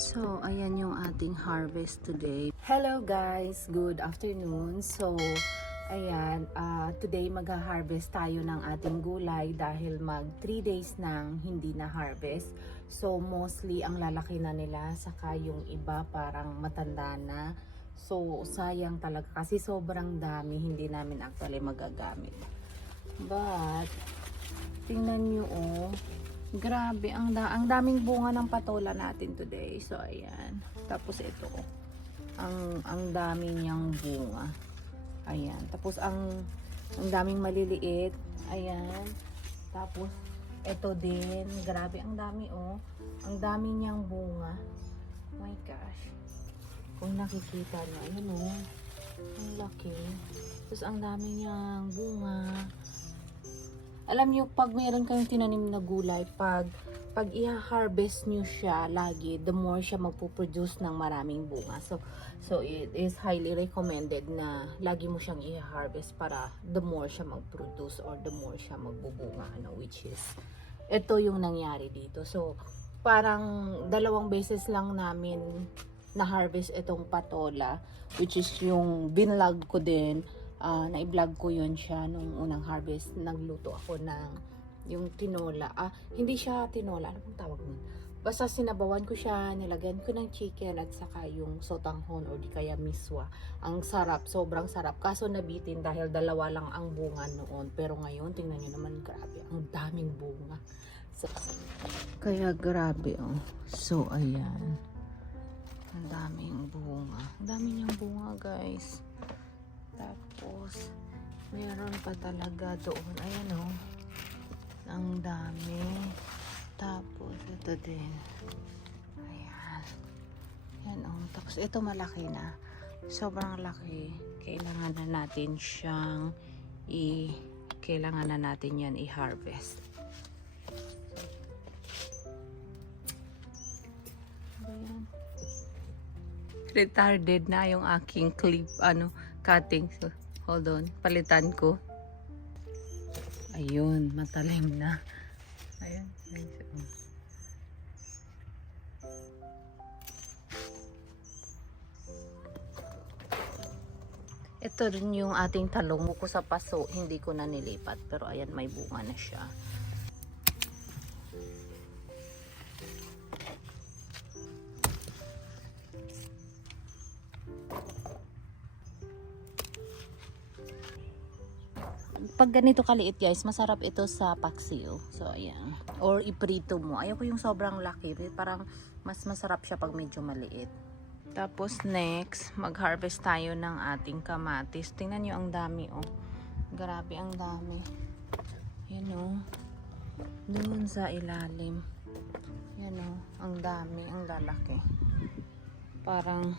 So, ayan yung ating harvest today. Hello guys! Good afternoon. So, ayan, ah, today mag-harvest tayo ng ating gulay dahil mag 3 days nang hindi na harvest. So, mostly ang lalaki na nila, saka yung iba parang matanda na. So, sayang talaga kasi sobrang dami, hindi namin actually magagamit. But, tingnan nyo oh, Grabe, ang, da ang daming bunga ng patola natin today. So, ayan. Tapos ito, oh. ang, ang dami niyang bunga. Ayan. Tapos, ang, ang daming maliliit. Ayan. Tapos, ito din. Grabe, ang dami, oh. Ang dami niyang bunga. My gosh. Kung nakikita niyo, ayan, oh. Ang laki. Tapos, ang dami niyang bunga alam nyo, pag mayroon kayong tinanim na gulay, pag, pag i-harvest nyo siya lagi, the more siya magpuproduce ng maraming bunga. So, so it is highly recommended na lagi mo siyang i-harvest para the more siya mag-produce or the more siya magbubunga, ano, which is, ito yung nangyari dito. So, parang dalawang beses lang namin na-harvest itong patola, which is yung binlog ko din, ah na-vlog ko yun siya nung unang harvest. Nagluto ako ng yung tinola. Ah, hindi siya tinola. Ano pong tawag nun? Basta sinabawan ko siya, nilagyan ko ng chicken at saka yung sotanghon or di kaya miswa. Ang sarap, sobrang sarap. Kaso nabitin dahil dalawa lang ang bunga noon. Pero ngayon, tingnan nyo naman, grabe. Ang daming bunga. So, kaya grabe oh. So, ayan. Ang daming bunga. Ang dami niyang bunga guys. Tapos, meron pa talaga doon. Ayan o. Ang dami. Tapos, ito din. Ayan. Ayan o. Tapos, ito malaki na. Sobrang laki. Kailangan na natin siyang i... Kailangan na natin yan i-harvest. Retarded na yung aking clip, ano, cutting. So, hold on. Palitan ko. Ayun, matalim na. Ayan. guys. Ito rin yung ating talong ko sa paso. Hindi ko na nilipat. Pero ayan, may bunga na siya. Pag ganito kaliit guys, masarap ito sa paksiw. So, ayan. Or iprito mo. Ayoko yung sobrang laki. Parang mas masarap siya pag medyo maliit. Tapos next, mag-harvest tayo ng ating kamatis. Tingnan nyo ang dami oh. Grabe ang dami. Yan oh. Doon sa ilalim. Yan oh. Ang dami, ang lalaki. Parang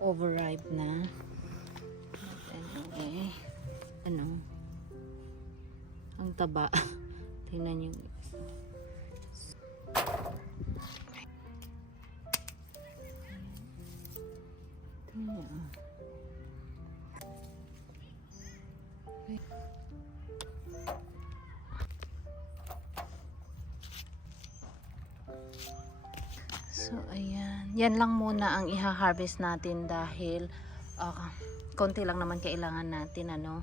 overripe na. But anyway ano ang taba tingnan ah. So, ayan. Yan lang muna ang iha-harvest natin dahil ah, konti lang naman kailangan natin, ano.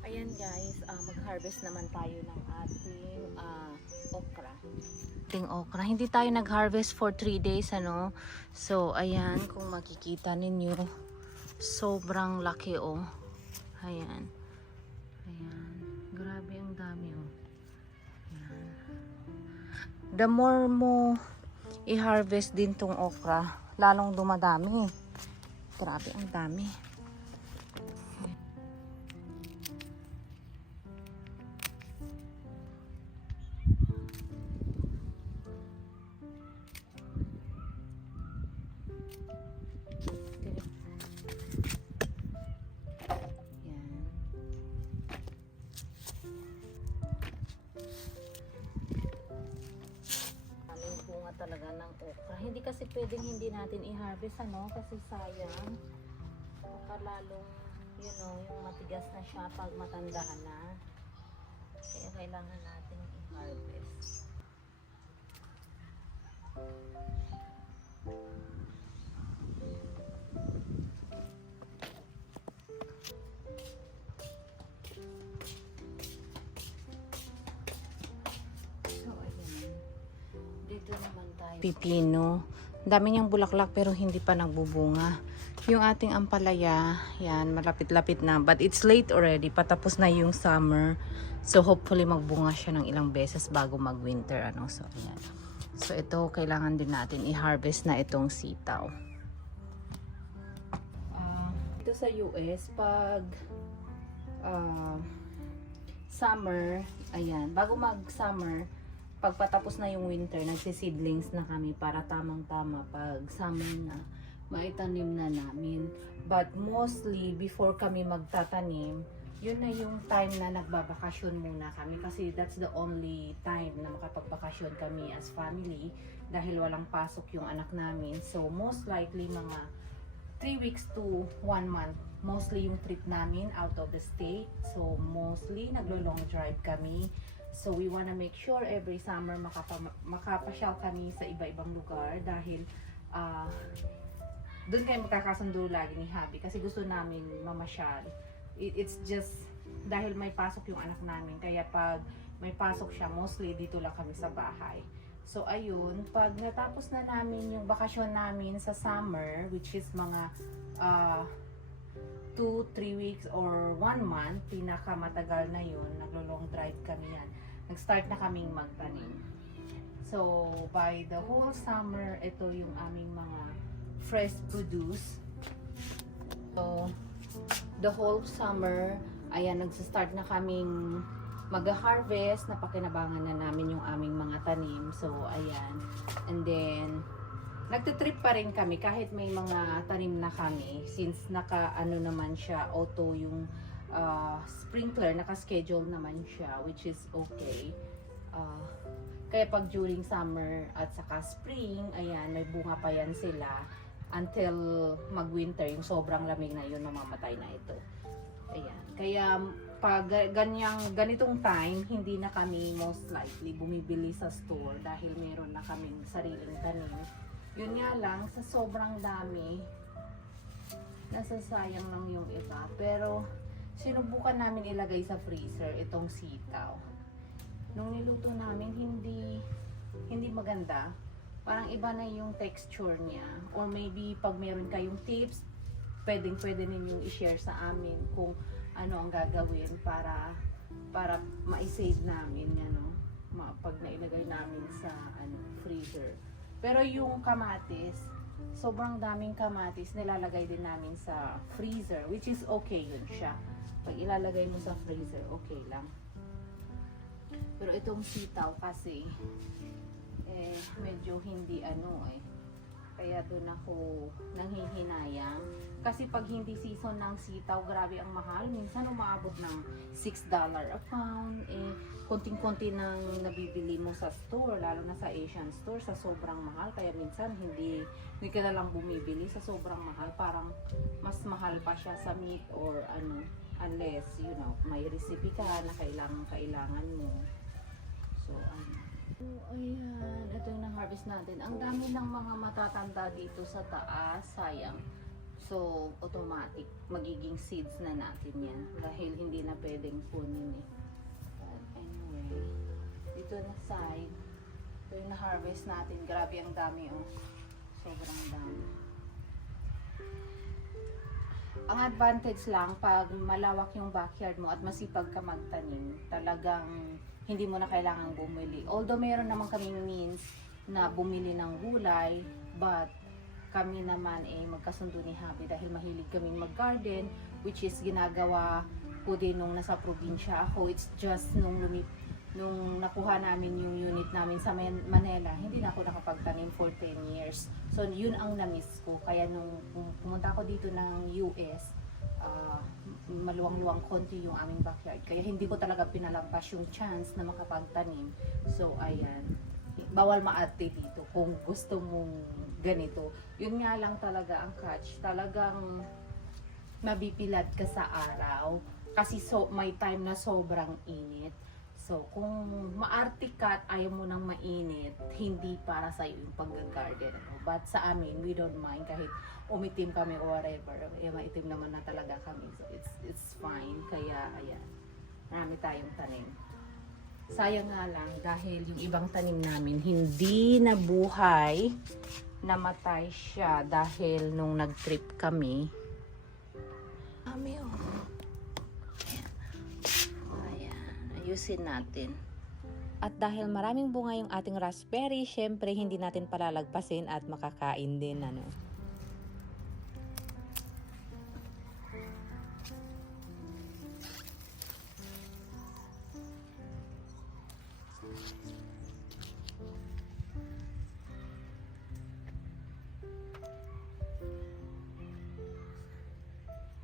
Ayan guys, mag-harvest naman tayo ng ating ah, okra. Ating okra. Hindi tayo nag-harvest for 3 days, ano. So, ayan, kung makikita ninyo, sobrang laki, oh. Ayan. Ayan. Grabe ang dami, oh. Ayan. The more mo i-harvest din tong okra, lalong dumadami. Grabe ang dami. Hindi kasi pwedeng hindi natin i-harvest ano kasi sayang. Baka lalong, you know, yung matigas na siya pag matanda na. Kaya kailangan natin i-harvest. Pipino. Dami niyang bulaklak pero hindi pa nagbubunga. Yung ating ampalaya, yan, malapit-lapit na. But it's late already. Patapos na yung summer. So hopefully magbunga siya ng ilang beses bago mag-winter. Ano? So, ayan. So ito, kailangan din natin i-harvest na itong sitaw. Ah, ito sa US, pag ah, summer, ayan, bago mag-summer, pag patapos na yung winter, nagsiseedlings na kami para tamang-tama pag summer na, maitanim na namin. But mostly, before kami magtatanim, yun na yung time na nagbabakasyon muna kami kasi that's the only time na makapagbakasyon kami as family dahil walang pasok yung anak namin. So, most likely mga 3 weeks to 1 month mostly yung trip namin out of the state. So, mostly naglo-long drive kami. So, we wanna make sure every summer makapa makapasyal kami sa iba-ibang lugar dahil ah doon kayo magkakasundo lagi ni Habi kasi gusto namin mamasyal. It, it's just dahil may pasok yung anak namin kaya pag may pasok siya mostly dito lang kami sa bahay. So ayun, pag natapos na namin yung bakasyon namin sa summer which is mga ah 2, 3 weeks or 1 month, pinakamatagal na yun, naglo-long drive kami yan. Nag-start na kaming magtanim. So, by the whole summer, ito yung aming mga fresh produce. So, the whole summer, ayan, nagsa-start na kaming mag-harvest, napakinabangan na namin yung aming mga tanim. So, ayan. And then, nagtitrip pa rin kami kahit may mga tanim na kami since naka ano naman siya auto yung ah, sprinkler naka-schedule naman siya which is okay. Ah, kaya pag during summer at saka spring ayan may bunga pa yan sila until mag-winter yung sobrang lamig na yun mamamatay na ito. Ayan. Kaya pag ga- ganyang ganitong time hindi na kami most likely bumibili sa store dahil meron na kaming sariling tanim. Yun nga lang, sa sobrang dami, nasasayang lang yung iba. Pero, sinubukan namin ilagay sa freezer itong sitaw. Nung niluto namin, hindi, hindi maganda. Parang iba na yung texture niya. Or maybe, pag meron kayong tips, pwedeng pwede ninyong i-share sa amin kung ano ang gagawin para para ma-save namin ano pag nailagay namin sa ano freezer. Pero yung kamatis, sobrang daming kamatis nilalagay din namin sa freezer, which is okay yun siya. Pag ilalagay mo sa freezer, okay lang. Pero itong sitaw kasi, eh, medyo hindi ano eh. Kaya doon ako nanghihinayang. Kasi pag hindi season ng sitaw, grabe ang mahal. Minsan umaabot ng $6 a pound. Eh, konting-konti nang nabibili mo sa store, lalo na sa Asian store, sa sobrang mahal. Kaya minsan hindi, hindi ka na lang bumibili sa sobrang mahal. Parang mas mahal pa siya sa meat or ano, unless, you know, may recipe ka na kailangan kailangan mo. So, ano. Oh, ayan. Ito yung na-harvest natin. Ang dami ng mga matatanda dito sa taas. Sayang. So, automatic. Magiging seeds na natin yan. Dahil hindi na pwedeng kunin eh. Anyway, dito na side. Ito yung na-harvest natin. Grabe ang dami oh. Sobrang dami. Ang advantage lang pag malawak yung backyard mo at masipag ka magtanim, talagang hindi mo na kailangang bumili. Although meron naman kaming means na bumili ng gulay, but kami naman eh magkasundo ni Habi dahil mahilig kaming mag-garden, which is ginagawa ko din nung nasa probinsya ako. It's just nung lumip nung nakuha namin yung unit namin sa Man- Manila, hindi na ako nakapagtanim for 10 years. So, yun ang na-miss ko. Kaya nung pum- pumunta ako dito ng US, ah, maluwang-luwang konti yung aming backyard. Kaya hindi ko talaga pinalampas yung chance na makapagtanim. So, ayan. Bawal maarte dito kung gusto mong ganito. Yun nga lang talaga ang catch. Talagang mabipilat ka sa araw kasi so, may time na sobrang init. So, kung maarte ka at ayaw mo nang mainit, hindi para sa yung pag-garden. Ano. But sa amin, we don't mind kahit umitim kami or whatever. Eh, maitim naman na talaga kami. So, it's, it's fine. Kaya, ayan. Marami tayong tanim. Sayang nga lang dahil yung ibang tanim namin hindi nabuhay. Namatay siya dahil nung nag-trip kami. Ami oh. Ayusin natin. At dahil maraming bunga yung ating raspberry, syempre hindi natin palalagpasin at makakain din ano.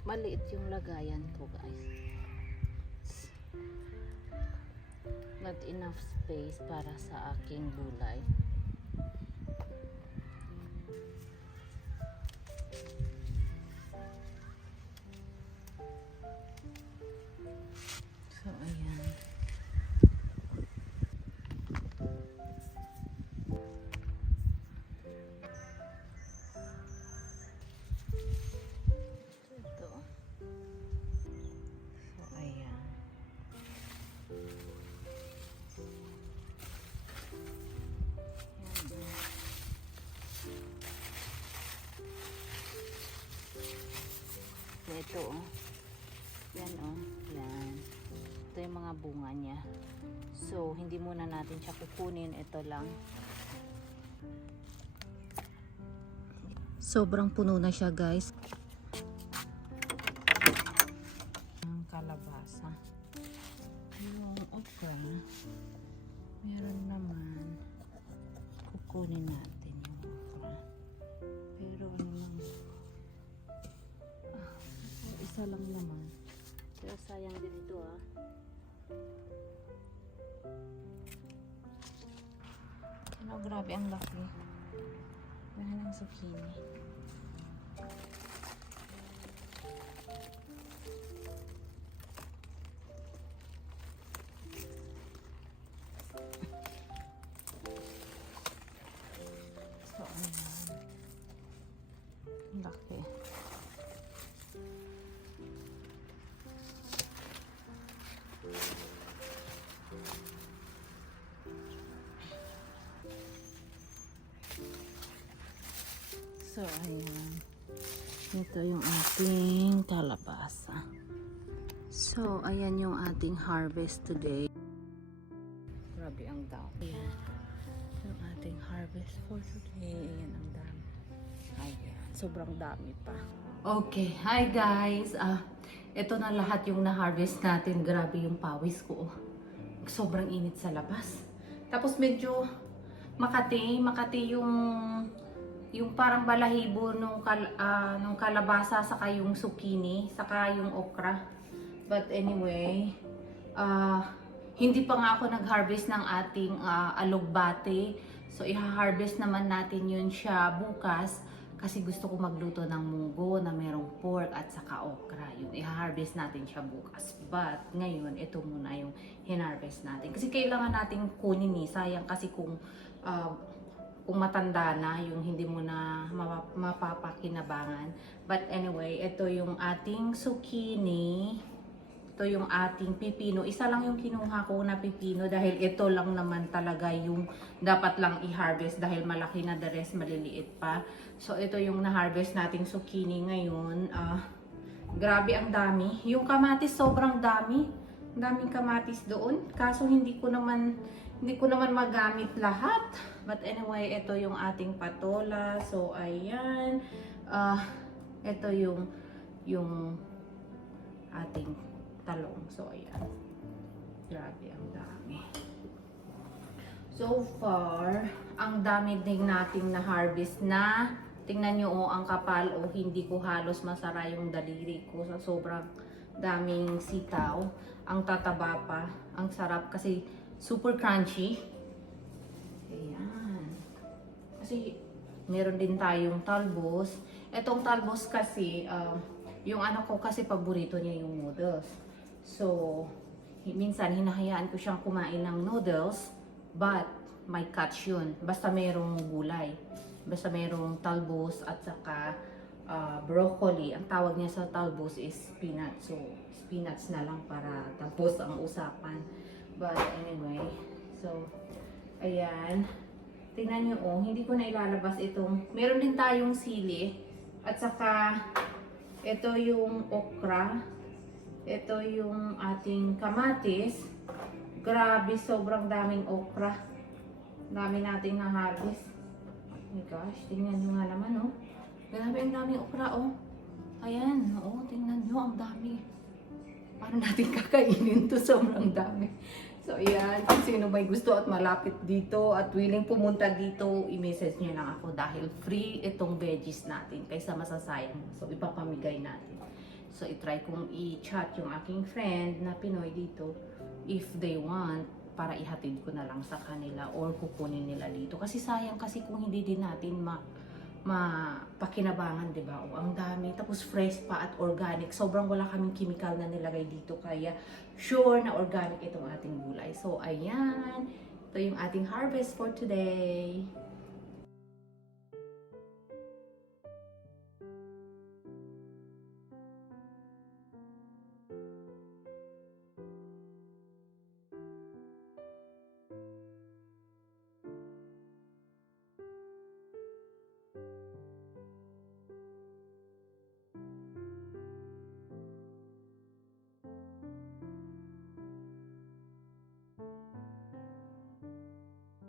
Maliit yung lagayan ko guys. Space para sa aking gulay. So, ito oh. Yan oh. Yan. Ito yung mga bunga niya. So, hindi muna natin siya kukunin. Ito lang. Sobrang puno na siya guys. Isa lang naman. Pero sayang din ito ah. Ano, grabe ang laki. Mahal ang zucchini. So, ayan. Ang Laki. So, ayan. Ito yung ating kalabasa. So, ayan yung ating harvest today. Grabe ang dami. Ayan. Yung ating harvest for today. Ayan ang dami. Ayan. Sobrang dami pa. Okay. Hi guys. Ah, ito na lahat yung na-harvest natin. Grabe yung pawis ko. Sobrang init sa labas. Tapos medyo Makati, Makati yung yung parang balahibo nung, kal, ah, nung kalabasa saka yung zucchini saka yung okra. But anyway, ah, hindi pa nga ako nag-harvest ng ating ah, alugbate. So iha-harvest naman natin yun siya bukas kasi gusto ko magluto ng munggo na merong pork at saka okra. Yun, iha-harvest natin siya bukas. But ngayon, ito muna yung hinarvest natin. Kasi kailangan nating kunin ni sayang kasi kung ah, kung matanda na, yung hindi mo na mapa- mapapakinabangan. But anyway, ito yung ating zucchini. Ito yung ating pipino. Isa lang yung kinuha ko na pipino dahil ito lang naman talaga yung dapat lang i-harvest dahil malaki na the rest maliliit pa. So ito yung na-harvest nating zucchini ngayon. Ah, grabe ang dami. Yung kamatis sobrang dami. Daming kamatis doon. Kaso hindi ko naman hindi ko naman magamit lahat. But anyway, ito yung ating patola. So ayan. Ah, ito yung yung ating talong. So ayan. Grabe ang dami. So far, ang dami din nating na-harvest na. Tingnan nyo oh, ang kapal o hindi ko halos masara yung daliri ko sa sobrang daming sitaw. Ang tataba pa. Ang sarap kasi super crunchy. Ayan. Kasi meron din tayong talbos. Etong talbos kasi, um, yung anak ko kasi paborito niya yung noodles. So, minsan hinahayaan ko siyang kumain ng noodles, but may catch yun. Basta merong gulay. Basta merong talbos at saka ah, broccoli. Ang tawag niya sa talbos is spinach. So, spinach na lang para tapos ang usapan. But anyway, so, ayan. Tingnan nyo, oh, hindi ko na ilalabas itong, meron din tayong sili, at saka, ito yung okra, ito yung ating kamatis, grabe, sobrang daming okra, dami nating na-harvest. Oh my gosh, tingnan nyo nga naman, oh. Grabe, ang daming okra, oh. Ayan, oh, tingnan nyo, ang dami. Paano natin kakainin to? Sobrang dami. So, ayan. Kung sino may gusto at malapit dito at willing pumunta dito, i-message nyo lang ako dahil free itong veggies natin kaysa masasayang. So, ipapamigay natin. So, itry kong i-chat yung aking friend na Pinoy dito if they want para ihatid ko na lang sa kanila or kukunin nila dito. Kasi sayang kasi kung hindi din natin ma mapakinabangan, 'di ba? O ang dami tapos fresh pa at organic. Sobrang wala kaming chemical na nilagay dito kaya sure na organic itong ating gulay. So ayan, ito yung ating harvest for today.